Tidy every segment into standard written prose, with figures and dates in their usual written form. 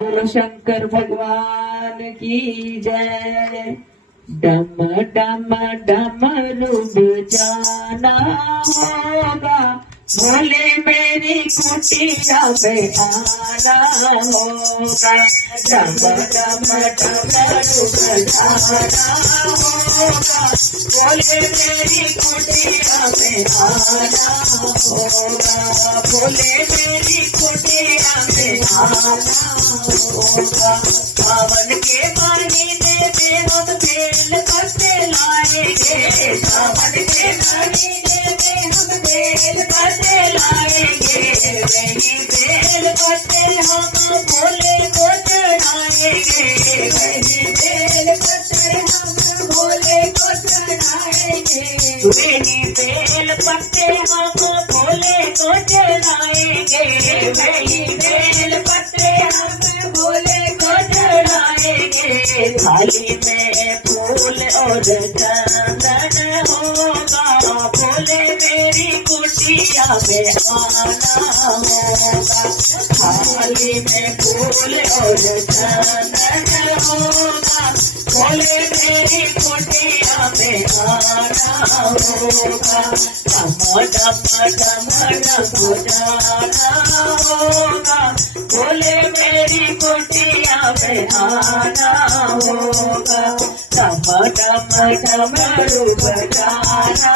बोलो शंकर भगवान की जय। डम डम डमरू बजाना होगा, भोले मेरी कुटिया में आना होगा। डम डम डमरू बजाना होगा, भोले मेरी कुटिया में आना होगा। भोले मेरी कुटिया में आना होगा। सावन के महीने में हम बेल पत्ते लाएंगे, सावन के महीने में हम बेल पत्ते लाएंगे। वही बेल पत्ते हम भोले को चढ़ाएंगे, वही बेल पत्ते हम भोले को चढ़ाएंगे। वही बेल पत्ते हम भोले को चढ़ाएंगे, वही बेल पत्ते हम भोले को चढ़ाएंगे। थाली में फूल और चंदन होगा, भोले मेरी कुटिया में आना होगा। थाली में फूल और चंदन होगा, भोले मेरी कुटिया में आना होगा। डम डम डम बजाना होगा, भोले मेरी कुटिया में आना होगा। डम डम डमरू बजाना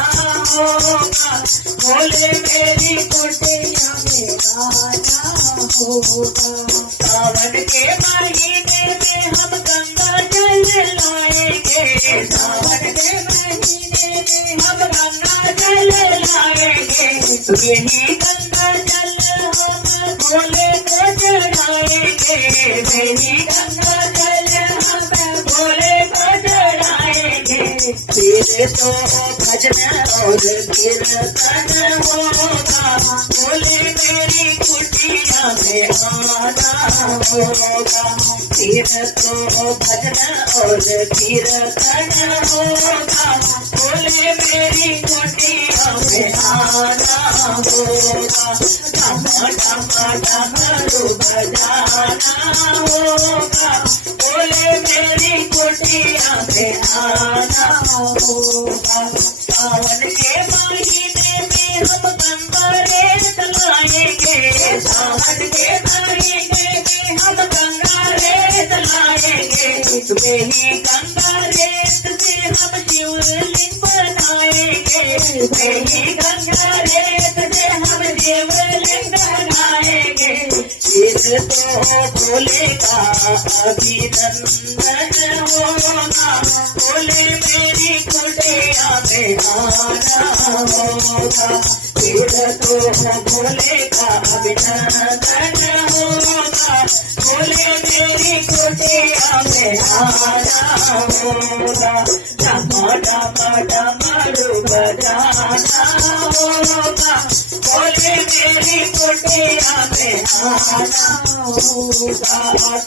होगा, भोले मेरी कुटिया में आना होगा। सावन के महीने में हम गंगा जल लाएंगे, सावन के महीने में हम गंगा जल लाएंगे। यही गंगा जल हम भोले को चढ़ाएंगे, यही गंगा जल हम भोले को चढ़ाएंगे। फिर तो भजन और कीर्तन होगा, भोले मेरी कुटिया में आना होगा। फिर तो भजन और कीर्तन होगा, भोले मेरी कुटिया में आना होगा। डम डम डमरू बजाना होगा, भोले मेरी कुटिया में आना होगा। सावन के महीने में हम गंगा रेत लाएंगे, सावन के महीने में हम गंगा रेत लाएंगे। वही गंगा रेत से हम शिवलिंग बनाएंगे, वही गंगा रेत से हम शिवलिंग बनाएंगे। फिर तो भोले का अभिनंदन होगा, भोले मेरी कुटिया में आना होगा। फिर तो भोले का अभिनंदन होगा, भोले मेरी कुटिया में आना होगा। डम डम डमरू बजाना होगा, भोले मेरी कुटिया में आना होगा।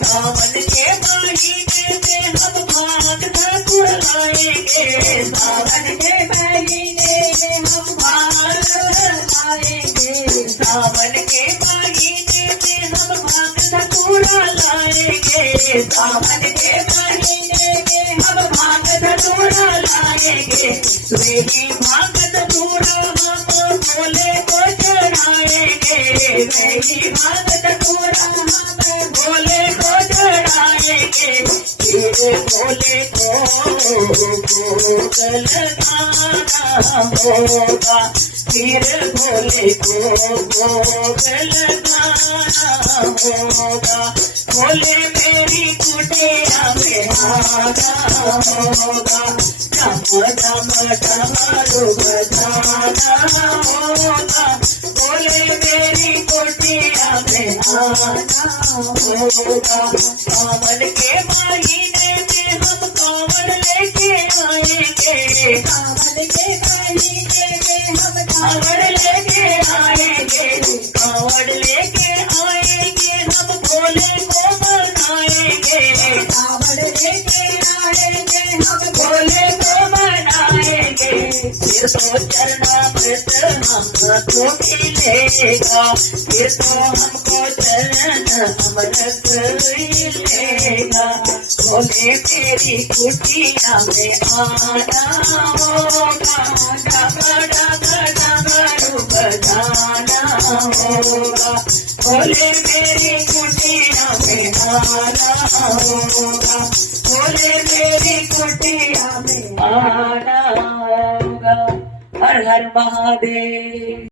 सावन के महीने में हम भांग धतूर लाएंगे, सावन के महीने में हम भांग लाएंगे। सावन के महीने में हम भांग धतूरा लाएंगे, सावन के महीने में हम भांग धतूरा लाएंगे। वही भांग धतूरा हम भोले को चढ़ाएंगे, वही भांग धतूरा हम भोले को चढ़ाएंगे। फिर भोले को भोग लगाना होगा, फिर भोले को भोग लगाना होगा। भोले मेरी कुटिया में आना होगा। डम डम डमरू बजाना होगा, भोले मेरी कुटिया में आना होगा। सावन के महीने में हम कांवड़ लेके आएंगे, सावन के महीने में हम कांवड़ लेके आएंगे। कांवड़ लेके आएंगे हम भोले को मनाएंगे, कांवड़ लेके आएंगे हम भोले को मनाएंगे। फिर फिर तो चरणामृत हमको मिलेगा, फिर तो हमको चरण अमृत मिलेगा। भोले मेरी कुटिया में आना होगा, डमरू बजाना होगा। भोले मेरी कुटिया में आना होगा, भोले मेरी कुटिया में आना होगा। हर हर महादेव।